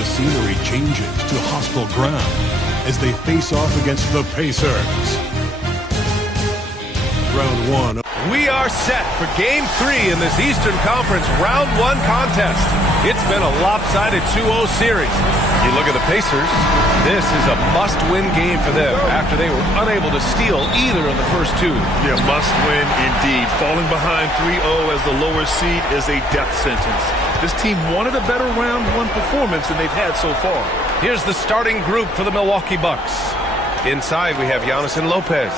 The scenery changes to hostile ground as they face off against the Pacers. Round 1. We are set for Game 3 in this Eastern Conference Round 1 contest. It's been a lopsided 2-0 series. You look at the Pacers, this is a must-win game for them after they were unable to steal either of the first two. Yeah, must-win indeed. Falling behind 3-0 as the lower seed is a death sentence. This team wanted a better Round 1 performance than they've had so far. Here's the starting group for the Milwaukee Bucks. Inside, we have Giannis and Lopez.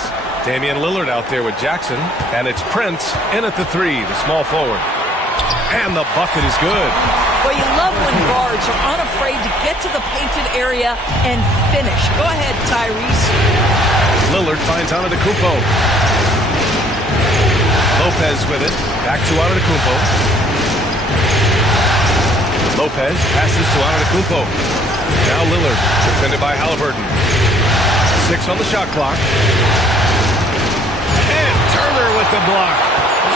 Damian Lillard out there with Jackson. And it's Prince in at the 3, the small forward. And the bucket is good. Well, you love when guards are unafraid to get to the painted area and finish. Go ahead, Tyrese. Lillard finds Antetokounmpo. Lopez with it. Back to Antetokounmpo. Lopez passes to Antetokounmpo. Now Lillard, defended by Halliburton. 6 on the shot clock. And Turner with the block.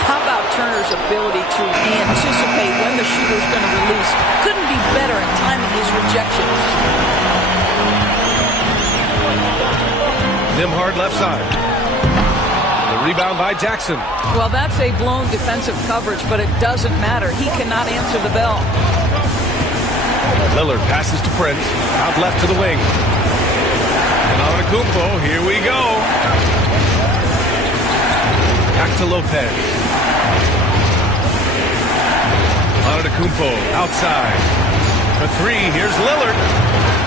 How about Turner's ability to anticipate when the shooter's going to release? Couldn't be better at timing his rejections. Nembhard left side. The rebound by Jackson. Well, that's a blown defensive coverage, but it doesn't matter. He cannot answer the bell. Lillard passes to Prince. Out left to the wing. And Antetokounmpo, here we go. Back to Lopez. Antetokounmpo outside. For 3, here's Lillard.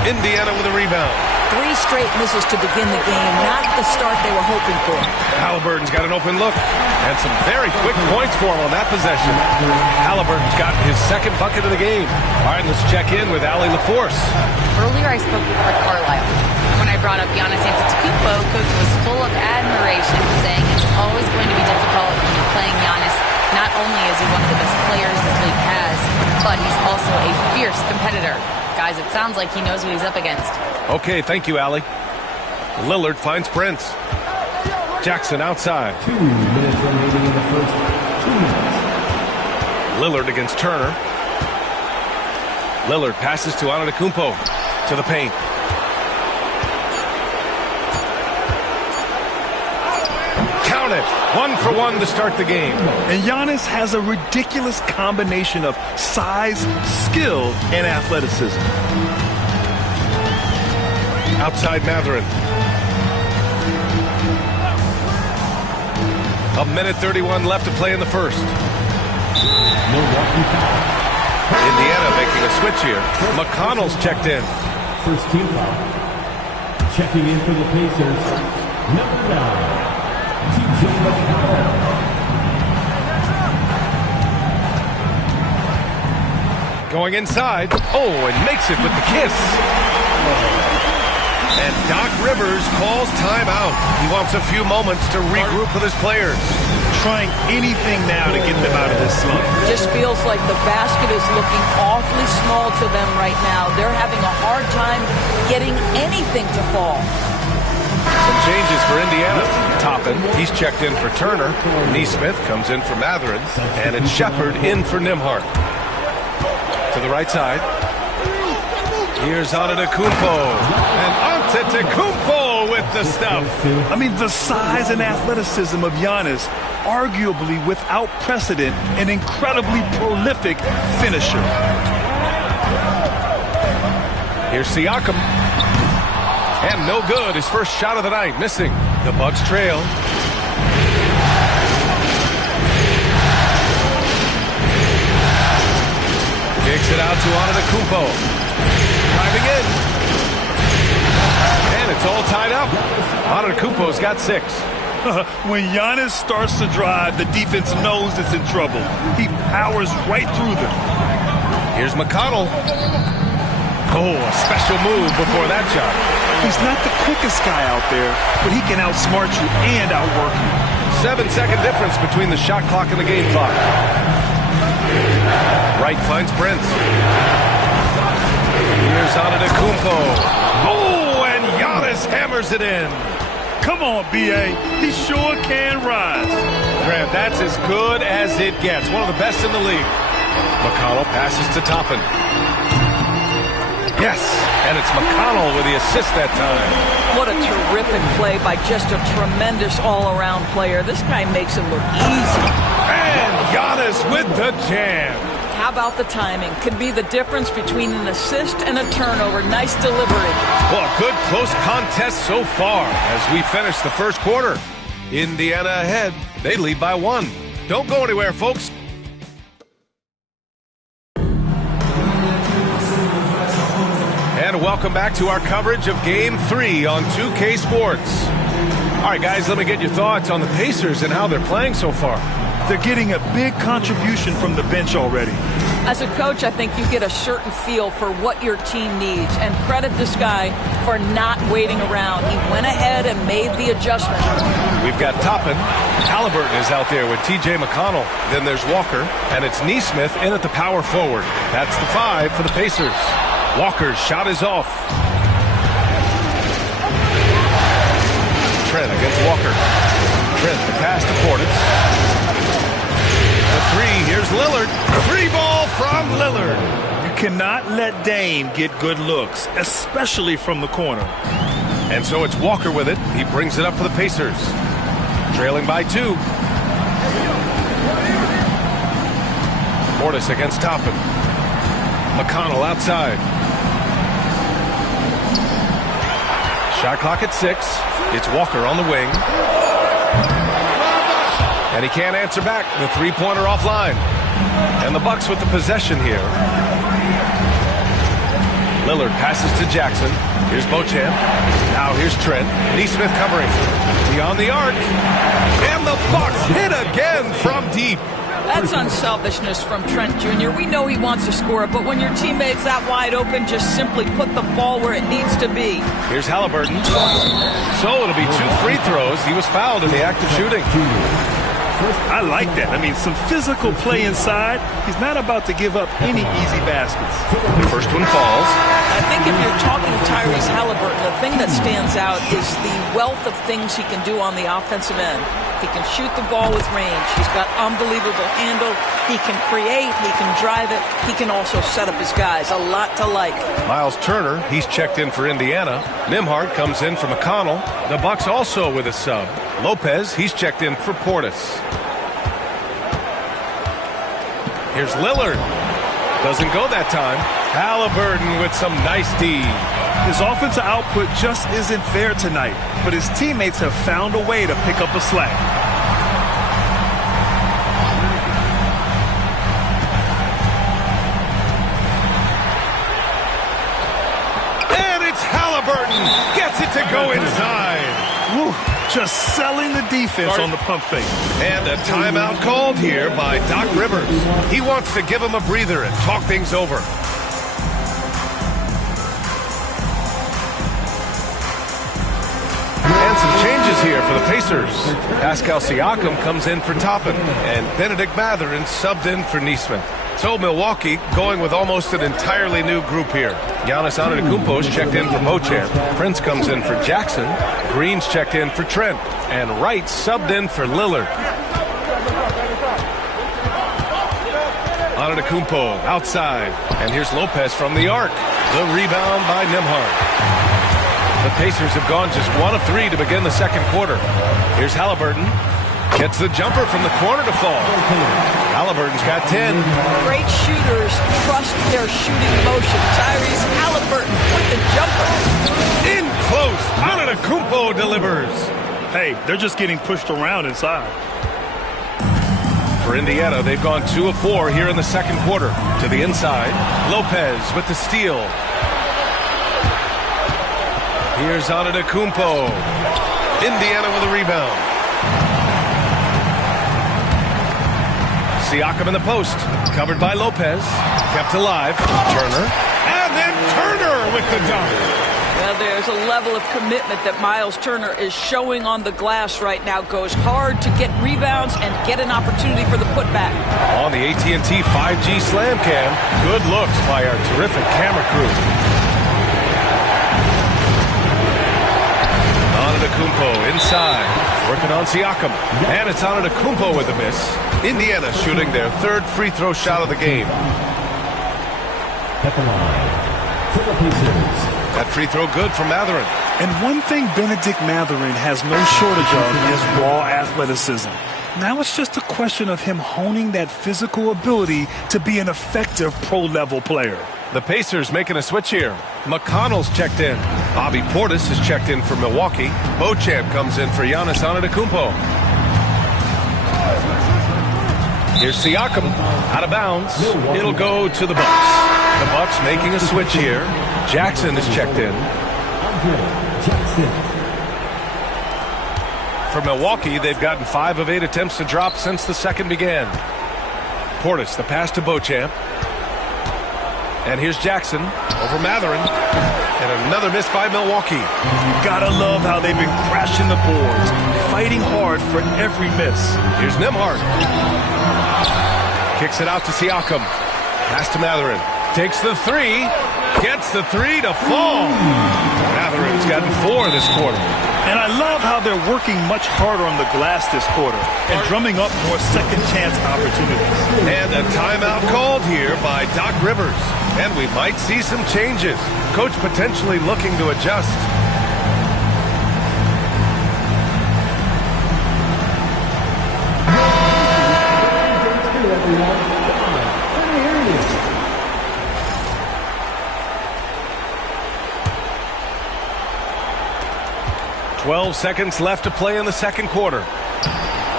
Indiana with a rebound. 3 straight misses to begin the game. Not the start they were hoping for. Halliburton's got an open look. And some very quick points for him on that possession. Halliburton's got his second bucket of the game. All right, let's check in with Allie LaForce. Earlier, I spoke with Rick Carlisle. When I brought up Giannis Antetokounmpo, Coach was full of admiration, saying it's always going to be difficult when you're playing Giannis. Not only is he one of the best players this league has, but he's also a fierce competitor. Guys, it sounds like he knows what he's up against. Okay, thank you, Allie. Lillard finds Prince. Jackson outside. 2 minutes remaining in the first 2 minutes. Lillard against Turner. Lillard passes to Antetokounmpo. To the paint. Count it. 1 for 1 to start the game. And Giannis has a ridiculous combination of size, skill, and athleticism. Outside Mathurin. 1:31 left to play in the first. Indiana making a switch here. McConnell's checked in. First team foul. Checking in for the Pacers. Number 9, TJ McConnell. Going inside. Oh, and makes it with the kiss. And Doc Rivers calls timeout. He wants a few moments to regroup with his players. Trying anything now to get them out of this slump. Just feels like the basket is looking awfully small to them right now. They're having a hard time getting anything to fall. Some changes for Indiana. Toppin, he's checked in for Turner. Neesmith comes in for Mathurin. And it's Shepard in for Nembhard. To the right side. Here's Antetokounmpo. And Antetokounmpo with the stuff. I mean, the size and athleticism of Giannis, arguably without precedent, an incredibly prolific finisher. Here's Siakam. And no good. His first shot of the night, missing. The Bucks trail. Kicks it out to Antetokounmpo. Driving in. And it's all tied up. Antetokounmpo's got 6. When Giannis starts to drive, the defense knows it's in trouble. He powers right through them. Here's McConnell. Oh, a special move before that shot. He's not the quickest guy out there, but he can outsmart you and outwork you. 7-second difference between the shot clock and the game clock. Wright finds Prince. Here's Antetokounmpo. Oh, and Giannis hammers it in. Come on, B.A. He sure can rise. Grant, that's as good as it gets. One of the best in the league. McConnell passes to Toppin. Yes, and it's McConnell with the assist that time. What a terrific play by just a tremendous all-around player. This guy makes it look easy. And Giannis with the jam. How about the timing? Could be the difference between an assist and a turnover. Nice delivery. Well, a good close contest so far as we finish the first quarter. Indiana ahead. They lead by 1. Don't go anywhere, folks. And welcome back to our coverage of Game 3 on 2K Sports. All right, guys, let me get your thoughts on the Pacers and how they're playing so far. They're getting a big contribution from the bench already. As a coach, I think you get a certain feel for what your team needs, and credit this guy for not waiting around. He went ahead and made the adjustment. We've got Toppin. Halliburton is out there with T.J. McConnell. Then there's Walker, and it's Neesmith in at the power forward. That's the 5 for the Pacers. Walker's shot is off. Trent against Walker. Trent, the pass to Portis. The 3, here's Lillard. Free ball from Lillard. You cannot let Dame get good looks, especially from the corner. And so it's Walker with it. He brings it up for the Pacers. Trailing by 2. Portis against Toppin. McConnell outside. Shot clock at 6. It's Walker on the wing. And he can't answer back. The three-pointer offline. And the Bucks with the possession here. Lillard passes to Jackson. Here's Beauchamp. Now here's Trent. Neesmith covering. Beyond the arc. And the Bucks hit again from deep. That's unselfishness from Trent Jr. We know he wants to score, but when your teammate's that wide open, just simply put the ball where it needs to be. Here's Halliburton. So it'll be 2 free throws. He was fouled in the act of shooting. I like that. I mean, some physical play inside. He's not about to give up any easy baskets. The first one falls. I think if you're talking Tyrese Halliburton, the thing that stands out is the wealth of things he can do on the offensive end. He can shoot the ball with range. He's got unbelievable handle. He can create. He can drive it. He can also set up his guys. A lot to like. Miles Turner, he's checked in for Indiana. Nembhard comes in for McConnell. The Bucks also with a sub. Lopez, he's checked in for Portis. Here's Lillard. Doesn't go that time. Halliburton with some nice D. His offensive output just isn't there tonight, but his teammates have found a way to pick up the slack. And it's Halliburton. Gets it to go inside. Woo, just selling the defense on the pump fake. And a timeout called here by Doc Rivers. He wants to give him a breather and talk things over. And some changes here for the Pacers. Pascal Siakam comes in for Toppin, and Benedict Mathurin subbed in for Neesmith. So Milwaukee going with almost an entirely new group here. Giannis Antetokounmpo's checked in for Beauchamp. Prince comes in for Jackson. Green's checked in for Trent. And Wright subbed in for Lillard. Antetokounmpo outside. And here's Lopez from the arc. The rebound by Nembhard. The Pacers have gone just 1 of 3 to begin the second quarter. Here's Halliburton. Gets the jumper from the corner to fall. Halliburton's got 10. Great shooters trust their shooting motion. Tyrese Halliburton with the jumper. In close. Antetokounmpo delivers. Hey, they're just getting pushed around inside. For Indiana, they've gone 2 of 4 here in the second quarter. To the inside. Lopez with the steal. Here's Antetokounmpo. Indiana with a rebound. Siakam in the post. Covered by Lopez. Kept alive. Turner. And then Turner with the dunk. Well, there's a level of commitment that Miles Turner is showing on the glass right now. Goes hard to get rebounds and get an opportunity for the putback. On the AT&T 5G Slam Cam. Good looks by our terrific camera crew. Antetokounmpo inside, working on Siakam, and it's Antetokounmpo with a miss. Indiana shooting their 3rd free throw shot of the game. At the line, for the Pacers. That free throw good for Matherin. And one thing Benedict Matherin has no shortage of is raw athleticism. Now it's just a question of him honing that physical ability to be an effective pro-level player. The Pacers making a switch here. McConnell's checked in. Bobby Portis is checked in for Milwaukee. Beauchamp comes in for Giannis Antetokounmpo. Here's Siakam, out of bounds. It'll go to the Bucks. The Bucks making a switch here. Jackson is checked in. For Milwaukee, they've gotten 5 of 8 attempts to drop since the second began. Portis, the pass to Beauchamp. And here's Jackson over Matherin. And another miss by Milwaukee. Gotta love how they've been crashing the boards, fighting hard for every miss. Here's Nembhard. Kicks it out to Siakam. Pass to Matherin. Takes the three. Gets the three to fall. Matherin's gotten 4 this quarter. And I love how they're working much harder on the glass this quarter and drumming up more second chance opportunities. And a timeout called here by Doc Rivers. And we might see some changes. Coach potentially looking to adjust. Everyone. 12 seconds left to play in the second quarter.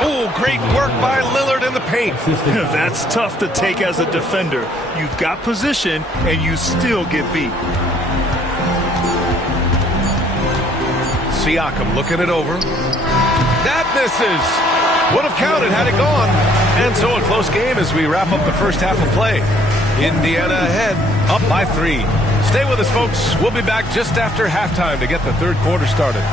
Oh, great work by Lillard in the paint. That's tough to take as a defender. You've got position, and you still get beat. Siakam looking it over. That misses. Would have counted had it gone. And so a close game as we wrap up the first half of play. Indiana ahead, up by 3. Stay with us, folks. We'll be back just after halftime to get the third quarter started.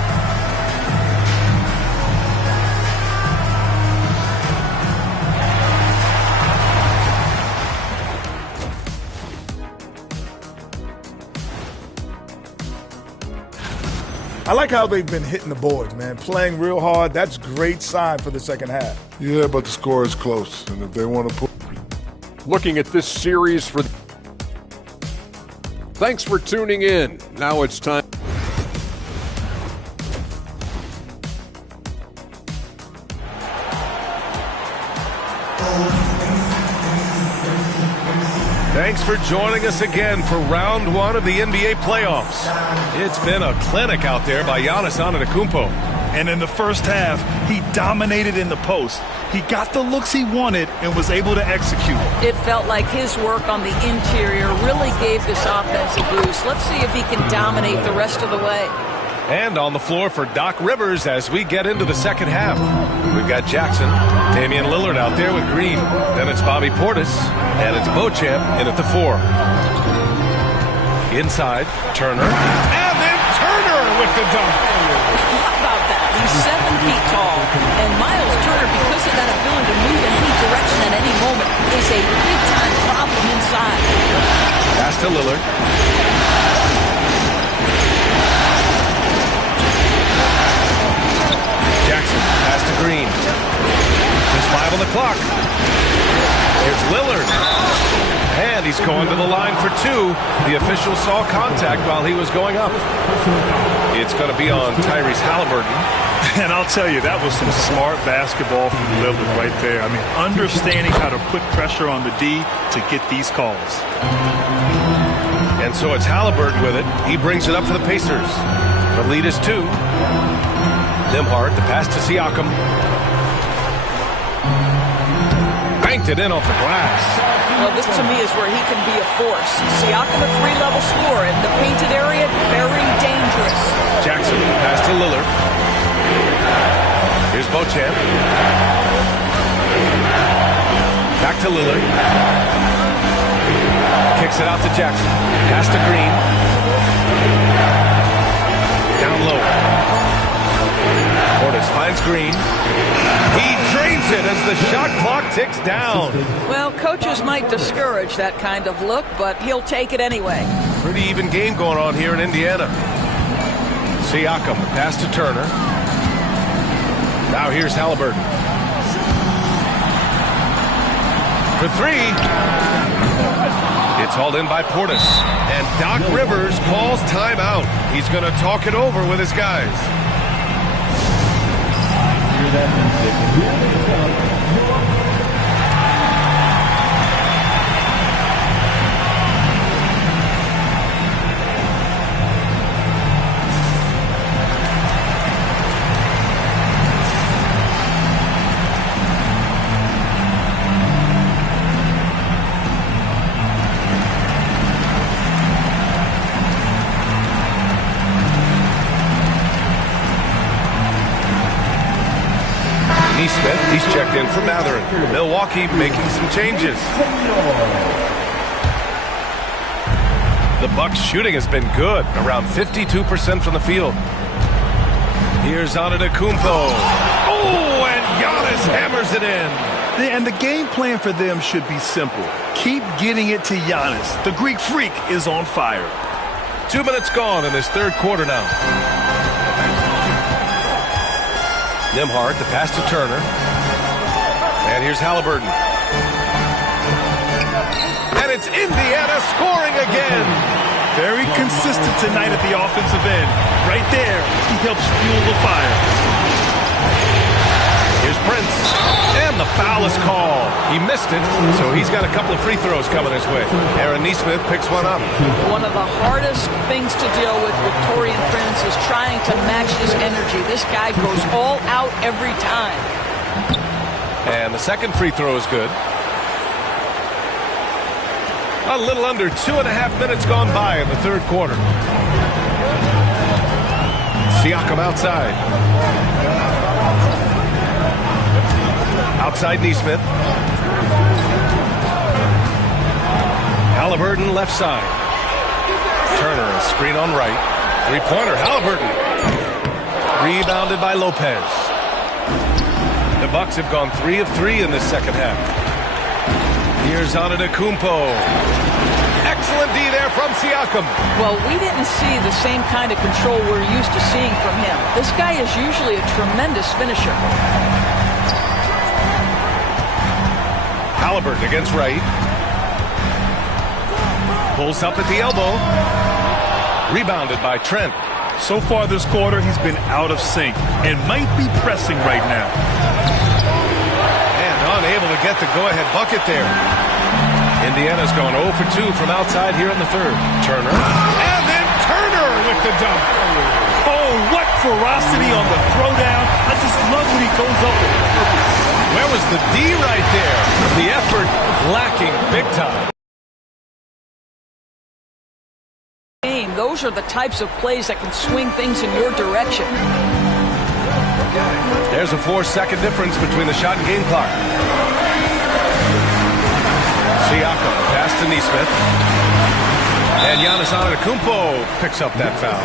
I like how they've been hitting the boards, man. Playing real hard. That's great sign for the second half. Yeah, but the score is close. And if they want to put... Looking at this series for... Thanks for tuning in. Now it's time... Thanks for joining us again for round 1 of the NBA playoffs. It's been a clinic out there by Giannis Antetokounmpo. And in the first half, he dominated in the post. He got the looks he wanted and was able to execute. It felt like his work on the interior really gave this offense a boost. Let's see if he can dominate the rest of the way. And on the floor for Doc Rivers as we get into the second half. We've got Jackson, Damian Lillard out there with Green. Then it's Bobby Portis, and it's Beauchamp in at the 4. Inside, Turner, and then Turner with the dunk. How about that? He's 7 feet tall, and Miles Turner, because of that ability to move in any direction at any moment, is a big-time problem inside. Pass to Lillard. Jackson, pass to Green. Just 5 on the clock. Here's Lillard. And he's going to the line for 2. The official saw contact while he was going up. It's going to be on Tyrese Halliburton. And I'll tell you, that was some smart basketball from Lillard right there. I mean, understanding how to put pressure on the D to get these calls. And so it's Halliburton with it. He brings it up for the Pacers. The lead is 2. Nembhard, the pass to Siakam. Banked it in off the glass. Well, this to me is where he can be a force. Siakam, a 3-level scorer in the painted area, very dangerous. Jackson, pass to Lillard. Here's Beauchamp. Back to Lillard. Kicks it out to Jackson. Pass to Green. Down low. Portis finds Green. He drains it as the shot clock ticks down. Well, coaches might discourage that kind of look, but he'll take it anyway. Pretty even game going on here in Indiana. Siakam, pass to Turner. Now here's Halliburton. For 3. It's hauled in by Portis. And Doc Rivers calls timeout. He's going to talk it over with his guys. Hear that music. Here they come. Smith, he's checked in for Matherin. Milwaukee making some changes. The Bucks shooting has been good, around 52% from the field. Here's Antetokounmpo. Oh, and Giannis hammers it in. And the game plan for them should be simple. Keep getting it to Giannis. The Greek Freak is on fire. 2 minutes gone in this third quarter now. Nembhard, the pass to Turner. And here's Halliburton. And it's Indiana scoring again. Very consistent tonight at the offensive end. Right there, he helps fuel the fire. Here's Prince. And the foul is called. He missed it, so he's got a couple of free throws coming his way. Aaron Nesmith picks one up. One of the hardest things to deal with Taurean Prince is trying to match his energy. This guy goes all out every time. And the second free throw is good. A little under 2.5 minutes gone by in the third quarter. Siakam outside. Outside Nesmith. Halliburton left side. Turner, a screen on right. Three-pointer, Halliburton. Rebounded by Lopez. The Bucks have gone 3 of 3 in this second half. Here's Antetokounmpo. Excellent D there from Siakam. Well, we didn't see the same kind of control we're used to seeing from him. This guy is usually a tremendous finisher. Halliburton against right. Pulls up at the elbow. Rebounded by Trent. So far this quarter, he's been out of sync and might be pressing right now. And unable to get the go-ahead bucket there. Indiana's gone 0 for 2 from outside here in the third. Turner. And then Turner with the dunk. Oh, what ferocity on the throwdown. I just love when he goes up with purpose. Where was the D right there? The effort lacking big time. Those are the types of plays that can swing things in your direction. There's a 4-second difference between the shot and game clock. Siakam, pass to Nesmith. And Giannis Antetokounmpo picks up that foul.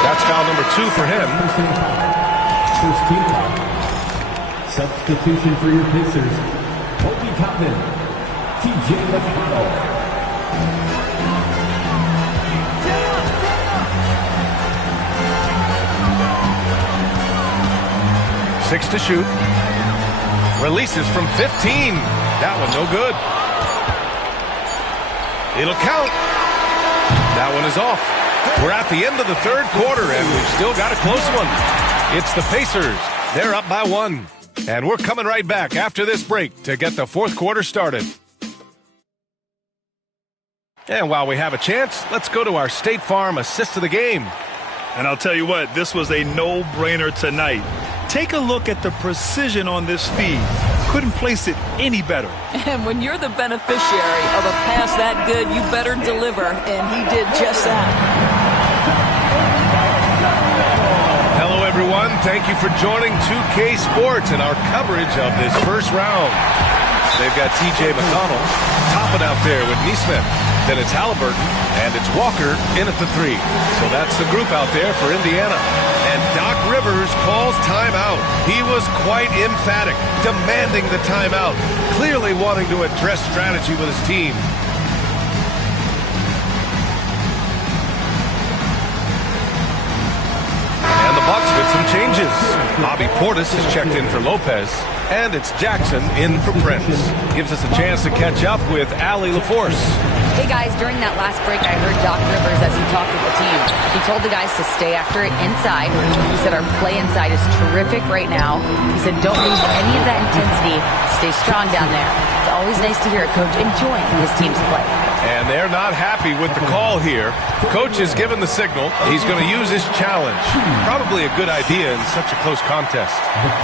That's foul number 2 for him. First team foul. Substitution for your Pacers. Obi Toppin, TJ McConnell. 6 to shoot. Releases from 15. That one no good. It'll count. That one is off. We're at the end of the third quarter, and we've still got a close one. It's the Pacers. They're up by 1. And we're coming right back after this break to get the fourth quarter started. And while we have a chance, let's go to our State Farm assist of the game. And I'll tell you what, this was a no-brainer tonight. Take a look at the precision on this feed. Couldn't place it any better. And when you're the beneficiary of a pass that good, you better deliver, and he did just that. Hello, everyone. Thank you for joining 2K Sports and our coverage of this first round. They've got TJ McConnell topping out there with Nesmith. Then it's Halliburton, and it's Walker in at the 3. So that's the group out there for Indiana. And Doc Rivers calls timeout. He was quite emphatic, demanding the timeout, clearly wanting to address strategy with his team. And the Bucks with some changes. Bobby Portis has checked in for Lopez. And it's Jackson in for Prince. Gives us a chance to catch up with Allie LaForce. Hey guys, during that last break, I heard Doc Rivers as he talked with the team. He told the guys to stay after it inside. He said our play inside is terrific right now. He said don't lose any of that intensity. Stay strong down there. It's always nice to hear a coach enjoying his team's play. And they're not happy with the call here. Coach has given the signal. He's going to use his challenge. Probably a good idea in such a close contest.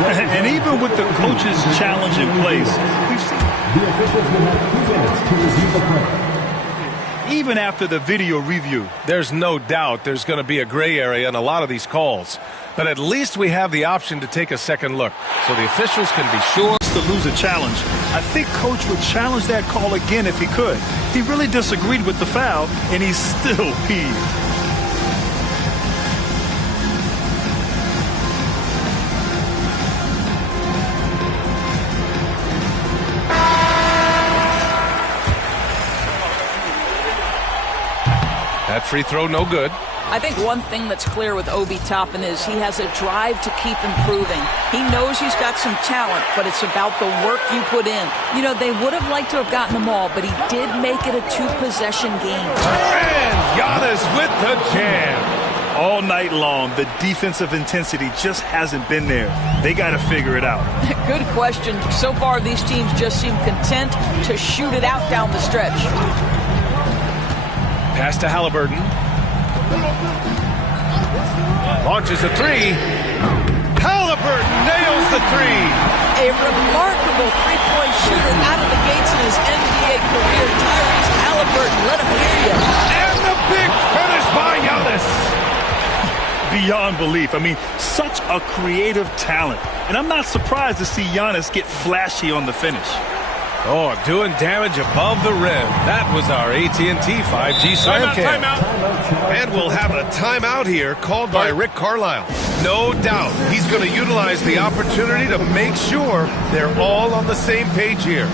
And even with the coach's challenge in place, we've seen The officials will have 2 minutes to review the play. even after the video review. There's no doubt there's going to be a gray area in a lot of these calls. But at least we have the option to take a second look, so the officials can be sure To lose a challenge, I think Coach would challenge that call again if he could. He really disagreed with the foul, and he's still peeved. that free throw no good. I think one thing that's clear with Obi Toppin is he has a drive to keep improving. He knows he's got some talent, but it's about the work you put in. You know, they would have liked to have gotten them all, but he did make it a 2-possession game. And Giannis with the jam. All night long, the defensive intensity just hasn't been there. They got to figure it out. Good question. So far, these teams just seem content to shoot it out down the stretch. Pass to Halliburton. Launches a three. Halliburton nails the three. A remarkable three-point shooter out of the gates in his NBA career. Tyrese Halliburton, let him hear you. And the big finish by Giannis. Beyond belief. I mean, such a creative talent. And I'm not surprised to see Giannis get flashy on the finish. Oh, doing damage above the rim. That was our AT&T 5G slam cam. And we'll have a timeout here called by Rick Carlisle. No doubt he's going to utilize the opportunity to make sure they're all on the same page here.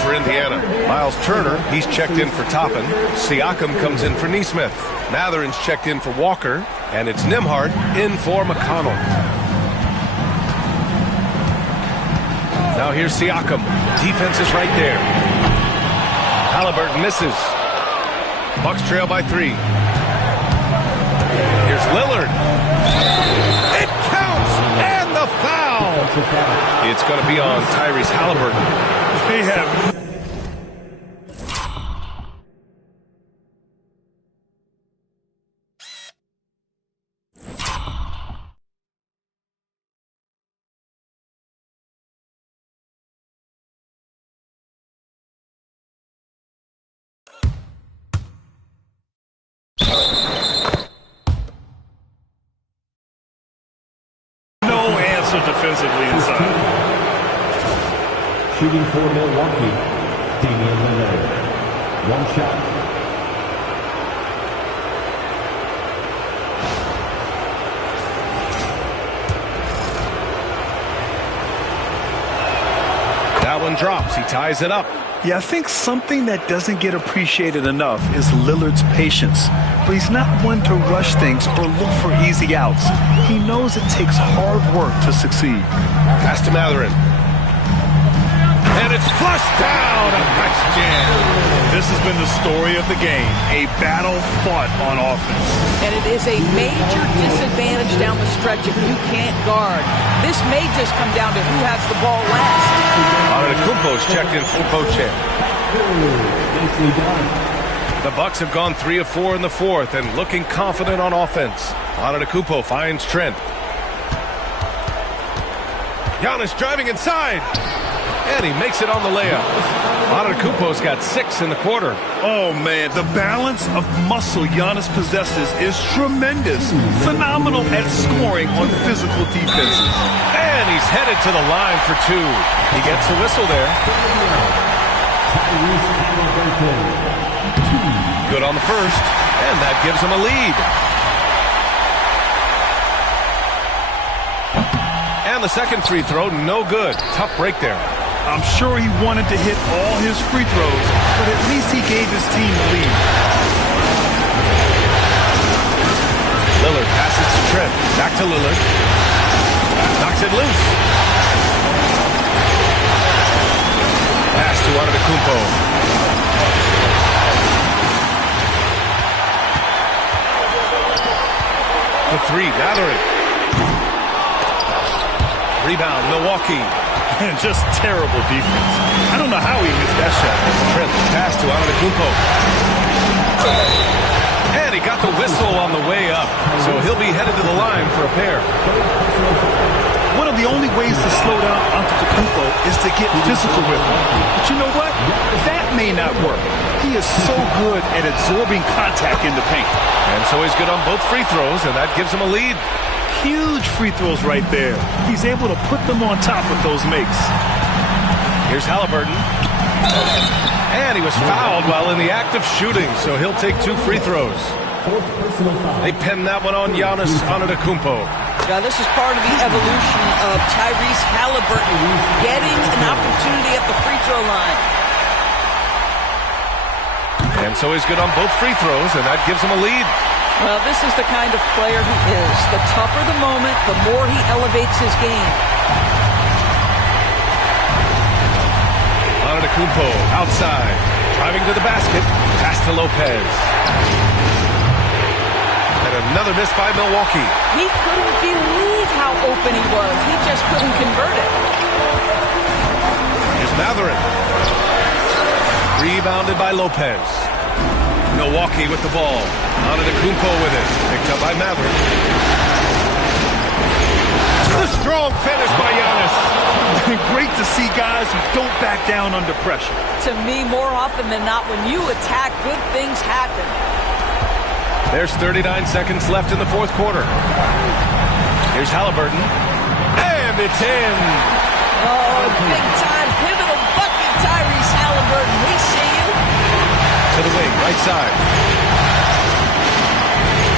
For Indiana. Miles Turner, he's checked in for Toppin. Siakam comes in for Neesmith. Matherin's checked in for Walker. And it's Nembhard in for McConnell. Now here's Siakam. Defense is right there. Halliburton misses. Bucks trail by 3. Here's Lillard. It counts! And the foul! It's going to be on Tyrese Halliburton. They have... no answer defensively inside. Shooting for Milwaukee, Damian Lillard. One shot. That one drops. He ties it up. Yeah, I think something that doesn't get appreciated enough is Lillard's patience. But he's not one to rush things or look for easy outs. He knows it takes hard work to succeed. Pass to Matherin. And it's flushed down. A nice jam. This has been the story of the game. A battle fought on offense. And it is a major disadvantage down the stretch if you can't guard. This may just come down to who has the ball last. Antetokounmpo's checked in for Beauchamp. Nicely done. The Bucks have gone 3 of 4 in the fourth and looking confident on offense. Antetokounmpo finds Trent. Giannis driving inside. And he makes it on the layup. Antetokounmpo's got 6 in the quarter. Oh, man, the balance of muscle Giannis possesses is tremendous. Phenomenal at scoring on physical defenses. And he's headed to the line for 2. He gets the whistle there. Good on the first, and that gives him a lead. And the second free throw, no good. Tough break there. I'm sure he wanted to hit all his free throws, but at least he gave his team the lead. Lillard passes to Trent. Back to Lillard. Knocks it loose. Pass to Antetokounmpo. The three, Mathurin. Rebound, Milwaukee. Just terrible defense. I don't know how he missed that shot. Trent, pass to Antetokounmpo. And he got the whistle on the way up, so he'll be headed to the line for a pair. One of the only ways to slow down Antetokounmpo is to get physical with him. But you know what? That may not work. He is so good at absorbing contact in the paint. And so he's good on both free throws, and that gives him a lead. Huge free throws right there. He's able to put them on top with those makes. Here's Halliburton. And he was fouled while in the act of shooting, so he'll take 2 free throws. They pin that one on Giannis Antetokounmpo. Yeah, this is part of the evolution of Tyrese Halliburton getting an opportunity at the free throw line. And so he's good on both free throws, and that gives him a lead. Well, this is the kind of player he is. The tougher the moment, the more he elevates his game. Antetokounmpo outside, driving to the basket, pass to Lopez. And another miss by Milwaukee. He couldn't believe how open he was. He just couldn't convert it. Here's Mathurin. Rebounded by Lopez. Milwaukee with the ball. Antetokounmpo with it. Picked up by Mathurin. The strong finish by Giannis. Great to see guys who don't back down under pressure. To me, more often than not, when you attack, good things happen. There's 39 seconds left in the fourth quarter. Here's Halliburton. And it's in. Oh, big-time pivotal bucket, Tyrese Halliburton. We see you. To the wing, right side.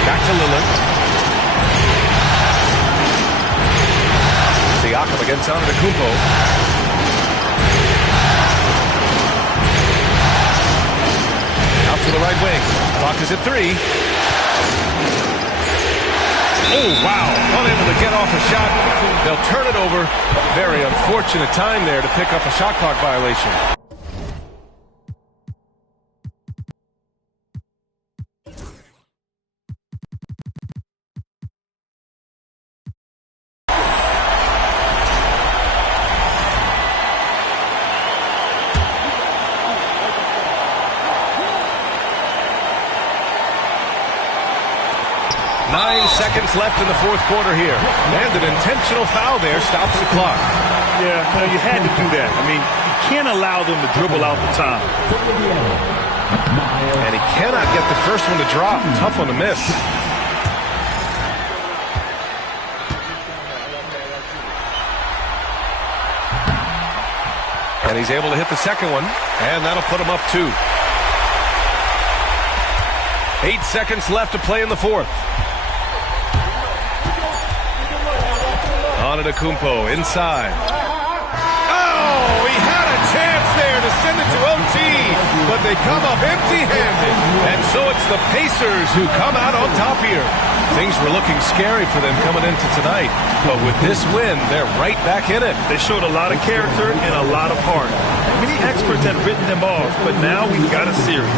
Back to Lillard. Siakam against Antetokounmpo. Out to the right wing. Clock is at 3. Oh, wow. Unable to get off a shot. They'll turn it over. Very unfortunate time there to pick up a shot clock violation. Seconds left in the fourth quarter here. And an intentional foul there stops the clock. Yeah, you had to do that. I mean, you can't allow them to dribble out the time. And he cannot get the first one to drop. Tough one to miss. And he's able to hit the second one. And that'll put him up 2. 8 seconds left to play in the fourth. Antetokounmpo inside. Oh, he had a chance there to send it to OT, but they come up empty-handed. And so it's the Pacers who come out on top here. Things were looking scary for them coming into tonight, but with this win, they're right back in it. They showed a lot of character and a lot of heart. Many experts had written them off, but now we've got a series.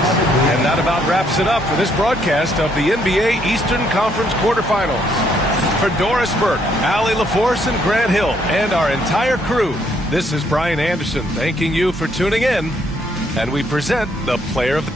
And that about wraps it up for this broadcast of the NBA Eastern Conference quarterfinals. For Doris Burke, Allie LaForce, and Grant Hill, and our entire crew, this is Brian Anderson thanking you for tuning in, and we present the Player of the